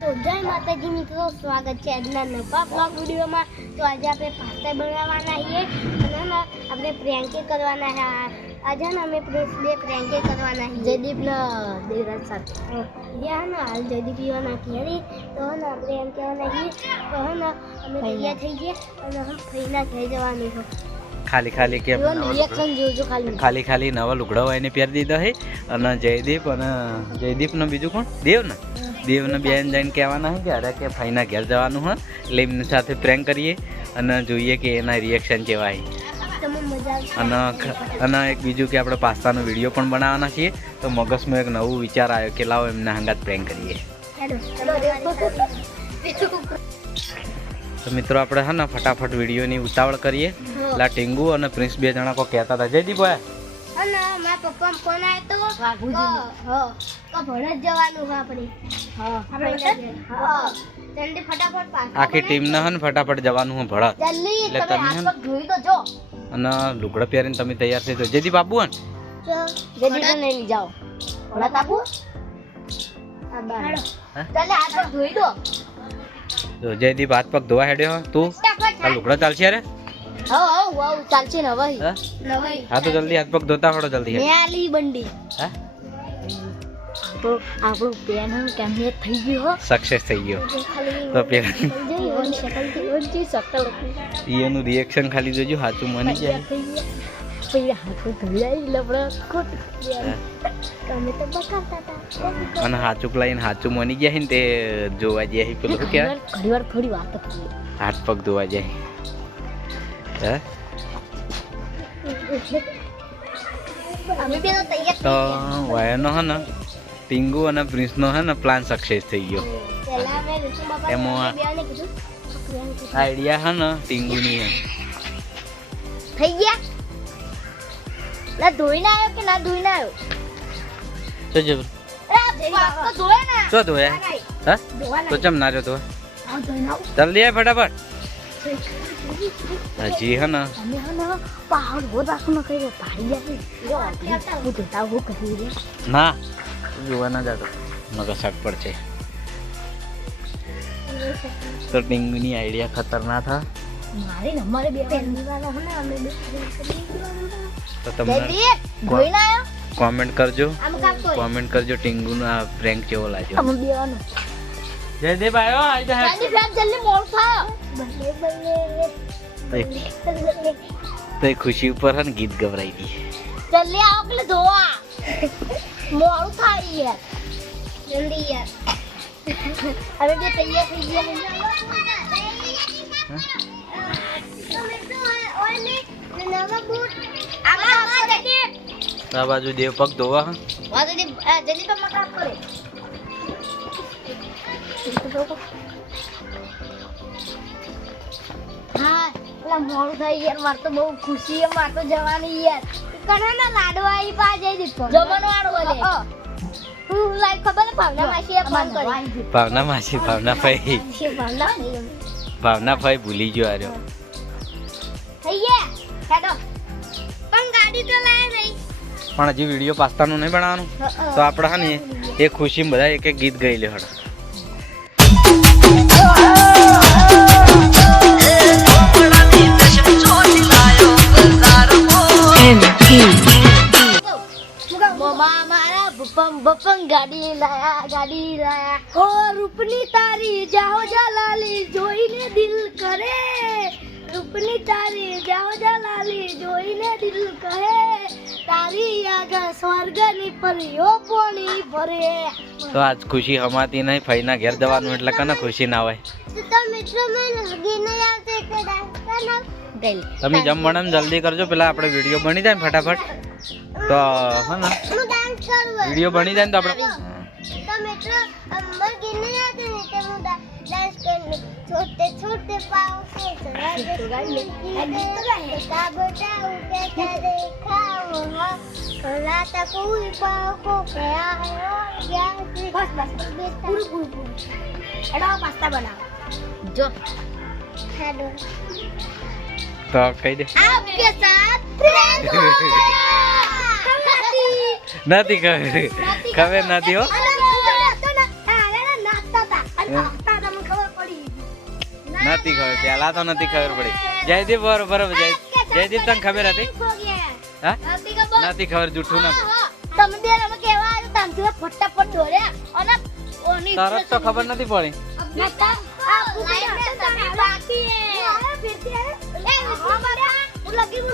तो जय माताजी मित्रों, स्वागत है આજના નવા બ્લોગ વિડિયોમાં। તો આજે આપણે પાસ્તા બનાવવાના છીએ અને આપણે પ્રેન્કે કરવાના છે। આજે અમે પ્રેસ બે પ્રેન્કે કરવાના છે જયદીપના દેરાજ સાથે। યાર હાલ જયદીપ પીવાના ઘેરી તો આપણે એમ કહેવાના છીએ તો અમે તૈયાર થઈ ગયા અને હમ ફઈના ઘરે જવાનું છે। ખાલી ખાલી કે રિએક્શન જોજો ખાલી ખાલી નવા લુગડા હોય એને પહેરી દીધા છે અને જયદીપ ને બીજું કોણ દેવ ને બેન જઈને કહેવાના છે કે અરે કે ફઈના ઘેર જવાનું હોય એટલે એમની સાથે પ્રેન્ક કરીએ અને જોઈએ કે એના રિએક્શન કેવા છે। અને એક બીજું કે આપણે પાસ્તાનો વિડીયો પણ બનાવવાના છીએ તો મગજમાં એક નવું વિચાર આવ્યો કે લાવો એમને હંગાત પ્રેન્ક કરીએ। તો મિત્રો આપણે હે ને ફટાફટ વિડીયોની ઉતાવળ કરીએ। લા ટીંગુ અને પ્રિન્સ બે જણા કો કહેતા હતા જયદીપ ભાઈ અને મારા પપ્પા ફોન આવ્યો તો તો ભણત જવાનું છે આપણે જલ્દી ફટાફટ પાસ આખી ટીમને હે ને ફટાફટ જવાનું છે ભળત જલ્દી એટલે તમે હાથ પગ ધોઈ તો જો અને લુગડા પહેરીને તમે તૈયાર થઈ તો જયદીપ આબુ હે જલ્દી તો નહીં જાઓ ભળત આપો ચાલે હાથ પગ ધોઈ દો તો જયદીપ હાથ પગ ધોવા હેડ્યો તું આ લુગડા ચાલશે રે ચાલશે ને ભાઈ હા તો જલ્દી હાથ પગ ધોતા ફળો જલ્દી મે આલી બંડી હા તો આપણું પ્લાન કેમ થઈ ગયો હો સક્સેસ થઈ ગયો તો પેલા એનું રિએક્શન ખાલી જોજો સાચું માની જાય પહેલા હાથ ધોઈ લબડા ખોટ તમે તો બકાતા હતા અને હાચુક લાઈન હાચું માની ગયા છે ને તે જોવા જાય પેલું શું કહેવાય ઘણીવાર થોડી વાત કરી હાથ પગ ધોવા જાય હે અમે બે તો તૈયાર તો વાયનો હે ને ટીંગુ અને પ્રિન્સનો હે ને પ્લાન સક્સેસ થઈ ગયો। પહેલા મે ઋષિ બાબા એમાં બેને કીધું આઈડિયા હે ને ટીંગુની હે થઈ ગયા લા ધોઈને આવ્યો કે ના ધોઈને આવ્યો તો જો અરે પાસ્તા ધોયા ના તો ધોયા હા તો ચમ ના રહ્યો તો આ ધોઈને આવ જલ્દી આવ ફટાફટ હજી હે ને અમે હના પહાડ બહુ રાખો ન કર્યો પાડી જાય હું ધોતા હું કરી રે ના જોવા ના જાતો મગજ શક પડશે તો ટીંગુની આઈડિયા ખતરનાક था મારે ને અમારે બે પહેલી વાર હે ને અમે બે તો તમને ધોઈને આવ્યો કોમેન્ટ કરજો આમ કામ તો કોમેન્ટ કરજો ટીંગુનો આ પ્રેન્ક કેવો લાગ્યો। અમે બેવાનો જયદેવ આવ્યો આઈ જા જલ્દી ફેર જલ્દી મોડ થાય બલ્લે તો એ ખુશી ઉપર હે ને ગીત ગવરાઈ દી જલ્દી આવો કે ધોવા મોડું થાય યાર જલ્દી યાર હવે બે તૈયાર થઈ ગયા આ બાજુ દેવ પગ ધોવા હે જલ્દી તો મકાન કરે હા પેલા મોડું થાય યાર મારે તો બહુ ખુશી છે મારે તો જવાની યાર કના ના લાડવા આવી પા જઈ દીધો જમણ વાળો બોલે હું લાઈક ખબર ને ભાવના માસી ફોન કરી ભાવના માસી ભાવના ભાઈ ભૂલી ગયો આર્યો થઈ ગયા હેડો પણ ગાડી તો લાય નહીં પણ હજી વિડીયો પાસ્તાનું નહીં બનાવવાનું તો આપણે હે ને એ ખુશીમાં બધા એક એક ગીત ગાઈ લે હડ મમ્મા મારા બપમ ગાડી લાયા ઓ રૂપની તારી જાઓ જલાલી જોઈને દિલ કરે રૂપની તારી જાઓ જલાલી જોઈને દિલ કહે તારી આગળ સ્વર્ગની પરીઓ પોણી ભરે। તો આજ ખુશી હમાતી નહીં ફઈના ઘેર જવાનું એટલે કને ખુશી ના હોય તો મિત્રો મને હગી નહીં આવતો કે ડાન્સ તમે જમવાનું જલ્દી કરજો પેલા આપણે વિડીયો બની જાય ને ફટાફટ તો હે ને હું ડાન્સ કરું વિડીયો બની જાય ને તો આપણે तो मित्रों अम्बर गिनने आते हैं तो वो डांस करने छोटे छोटे पाँव से बेटा क्या देखा वहाँ खोला था कोई पाँव को गया है और क्या बस पूरी एडो पास्ता बनाओ जो हेलो तो कही दे आपके साथ फ्रेंड हो गया નથી ખબર નથી હો તમને ખબર પડી નથી ખબર, પેલા તો નથી ખબર પડી. જયદીપ બરોબર, જયદીપ તને ખબર હતી? હા નથી ખબર, જૂઠું ના બોલ. તમે બે અમે કેવા આવ્યો તાંથી ફટાફટ દોડ્યા અને ઓની તરત તો ખબર નથી પડી. નતા આ લાઈન મે સભી બાકી હે ફિરથી એ બાબા હું લગી હું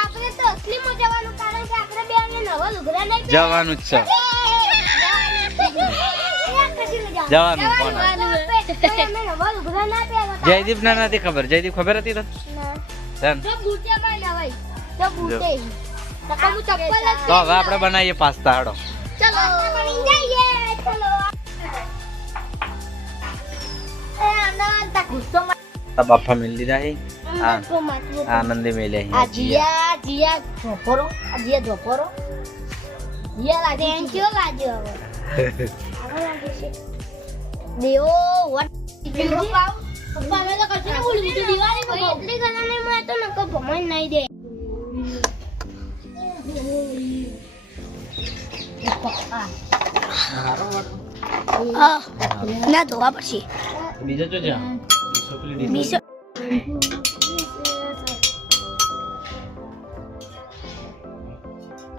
આપણે તો અસલીમાં જવાનું કારણ કે આપણે બે ને નવા લુગડા નહીં જવાનું જ છે, જવાનું કોણ? જયદીપ ને નથી ખબર. જયદીપ ખબર હતી તને? તને? તો હવે આપણે બનાવીએ પાસ્તા. હાડો બાફા મેલી દીધા હે. આનંદે મેલ્યા હે. જીયા જીયા ધોપરો જીયા ધોપરો જીયા લાગે કેવો લાગ્યો હવે દેવો વટ પપ્પા મે તો કશું બોલ્યું તું દિવાળી માં એટલી ગલાને માં તો નકો ભમાઈ નહીં દે ના ધોવા પડશે બીજો જો જા બીસો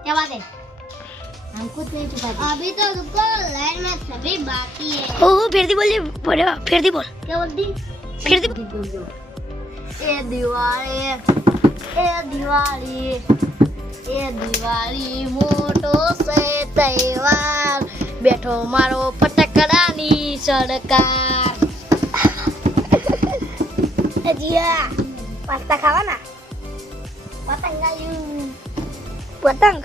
क्या बात है हमको तो नहीं चुका अभी तो रुको लाइन में सभी बाकी है ओ फिर दी बोलिए फिर दी बोल क्या बोलती फिर दी ए दिवाली मोटो से तहेवार बैठो मारो फटकड़ानी सरकार जिया पास्ता खावाना पतंग आयु पतंग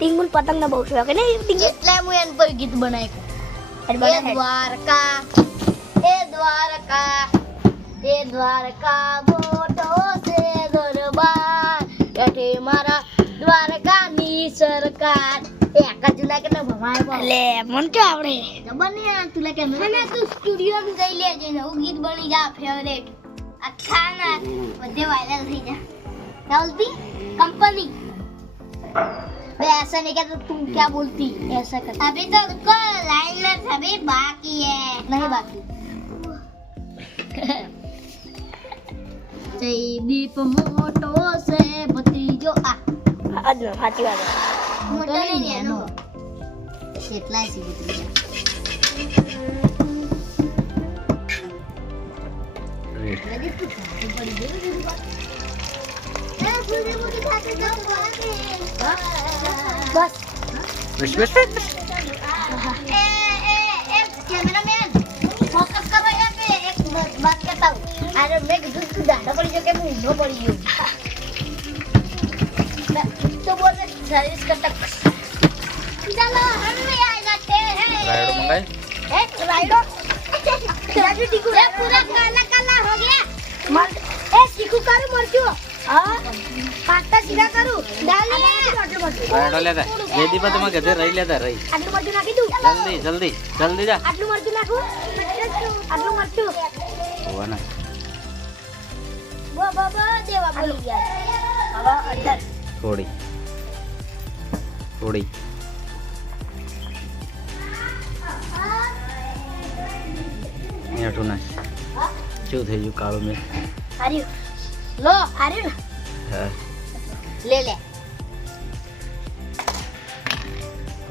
ટીંગુલ પતંગ ના બહુ શોખ ને ટીંગ એટલે હું એન પર ગીત બનાવ્યું એ દ્વારકા મોટો સે દરબાર એઠે મારા દ્વારકાની સરકાર એ આકા જુલા કે ભમાય બો લે મન કે આવડે જબર ની આ તુલા કે મને તું સ્ટુડિયો માં ગઈ લેજે ને હું ગીત બની જા ફેવરેટ અચ્છા ના બધે વાયરલ થઈ જા બોલતી कंपनी मैं ऐसा नहीं कहता तुम क्या बोलती ऐसा कर अभी तो रुको लाइन में सभी बाकी है नहीं बाकी जयदीप मोटो से भतीजो आ आज में साची बात है मोटो नहीं है नो એટલા સી ભતીજા जयदीप तू पड़ी दे मेरी बात बस कैमरामैन फोकस करो यहाँ पे एक बात कहता हूँ अरे मैं दूध ज्यादा पड़ी जो कि मुंह पड़ी हूँ तो बोल रहे सर्विस करता चलो हम भी आ जाते हैं राइडो मंगाई राइडो राजू टीकू ये पूरा काला काला हो गया ए टीकू करो मरचू हां पास्ता सीधा करू डाल ले રાઈડો લેતા જયદીપ તમે ગધે રહી લેતા રહી આટલું મરચું નાખી દઉં જલ્દી જલ્દી જલ્દી જા આટલું મરચું નાખું આટલું મરચું હોવાના બાબા દેવા બોલી ગયા હવે અંદર થોડી થોડી મીઠું નાખ શું થઈ ગયું કાળું મેં હાર્યું લો હાર્યું હા ले ले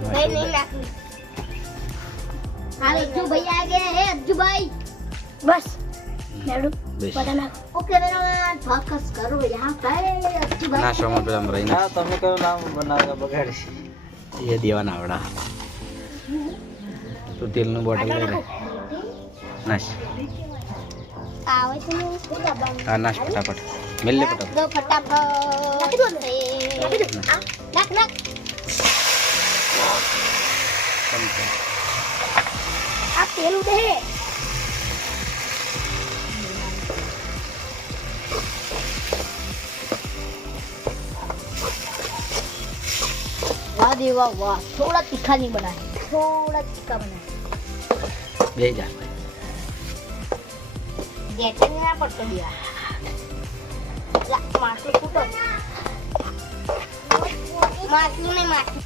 नहीं नहीं नाखू हां अज्जू भाई आ गए हैं अज्जू भाई बस नेडू बेस पता ना ओके मेरा फोकस करो यहां पे अज्जू भाई ના શોમાં પેલા રહીને હા તમે કયું નામ બનાવવા બગાડી એ દેવાના આવડા તું તેલનું બોટલ લઈ લે નાશ આવે છે ને શું દબાણ હા નાશ ફટાફટ મેલ લે ફટાફટ दो फटाफट नाखी दो नाख नाख आ तेल उड़े वाह देवा वाह थोड़ा तीखा नहीं बना है थोड़ा तीखा बना है બે જા गैस नहीं ना पड़ता दिया ला मासू कूटो मासू नहीं मासू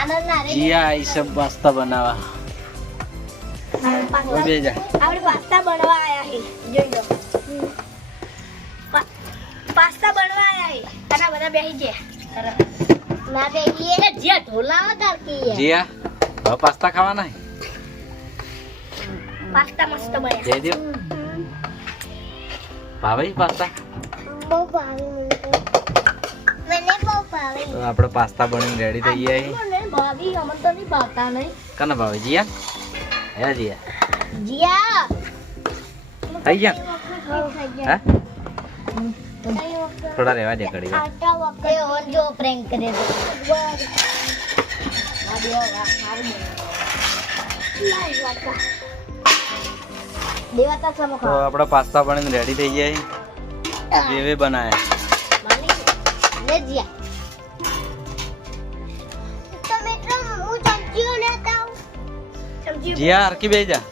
आनंद ना रे જીયા એ સબ પાસ્તા બનાવવા બે જા આપણે પાસ્તા બનવા આયા છે જોઈ લો પાસ્તા બનવા આયા છે અને બધા બેસી ગયા ના બેસીએ જે ઢોલાવો તારકી જીયા હવે પાસ્તા ખાવાના પાસ્તા મસ્ત બન્યા જયદેવ ભાવે પાસ્તા બહુ ભાવે મને બહુ ભાવે તો આપણે પાસ્તા બનીને રેડી થઈ ગયા મને ભાભી અમને તો નહીં ભાવતા નહીં કને ભાવે જીયા હે જીયા જીયા થઈ ગયા હા થોડા રહેવા દે ઘડી વાર આટા વખતે ઓર જો પ્રેન્ક કરે તો દેવાતા સમો તો આપણે પાસ્તા બનીને રેડી થઈ ગયા જેવે બનાયા લે જીયા તમે તો હું ચમચીઓ લેતા આવું ચમચીઓ જીયા હરકી બેસી જા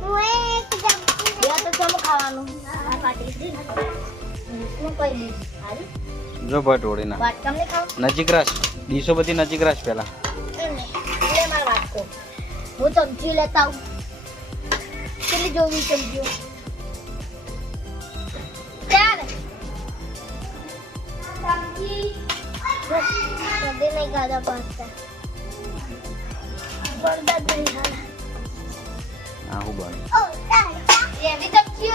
હું એક ચમચી દેવાતા સમો ખાવાનું આ પાટી દે હું કોઈ નહીં હારી જો ભટ ઓળીના વાત તમને ખાવ નજીક રાખ ડીશો બધી નજીક રાખ પેલા લે માર વાત કો હું ચમચી લેતા આવું કેટલી જોવી ચમચીઓ ચાલ ચમચી કદે નહીં ખાધા પાસ્તા બળદા નહીં ખાધા આહું બને એવી ચમચીઓ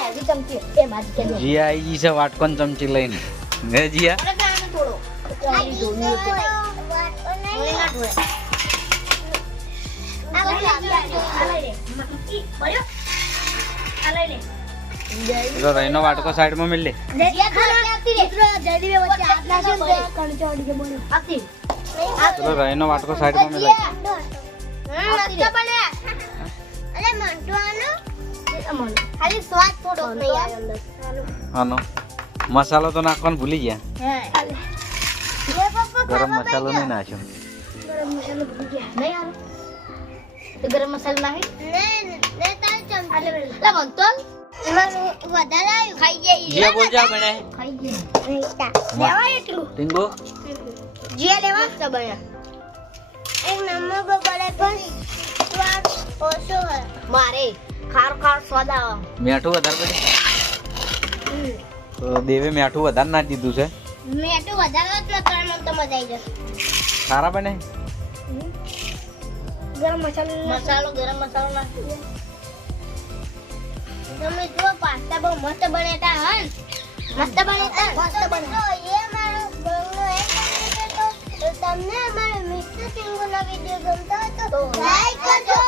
એવી ચમચીઓ એ મારી કે જીયા આવી ગઈ છે વાટકોન ચમચી લઈને હે જીયા અરે ગાનો થોડો ચાલી જોની હતી મને ના ઢોળે આ લઈ લે તો રહીનો વાટકો સાઈડમાં મિલ લે ચલો રહીનો વાટકો સાઈડમાં મિલ ખાલી સ્વાદ થોડો નહીં આવે આનો મસાલો તો નાખવાનું ભૂલી ગયા ગરમ મસાલો નહીં નાખ્યો ગરમ મસાલો નાખી જીયા બોલ જા બને લેવાય એટલું ટીંગો જીયા લેવા મસ્ત બન્યા એક નમક બળે પણ સ્વાદ ઓછો હોય મારે ખાર ખાર સ્વાદ આવે મીઠું વધારે પડે તો દેવે મીઠું વધારે નાખી દીધું છે મેટું વધારે જ ન કરે મને તો મજા આવી જશે સારા બને ગરમ મસાલો ગરમ મસાલો નાખી તમે જો પાસ્તા બહુ મસ્ત બનેતા હન મસ્ત બનેતા મસ્ત બને એ મારો બંગલો એક બને તો તમને અમારો મિસ્ટર સિંગનો વિડિયો ગમતો હોય તો લાઈક કરજો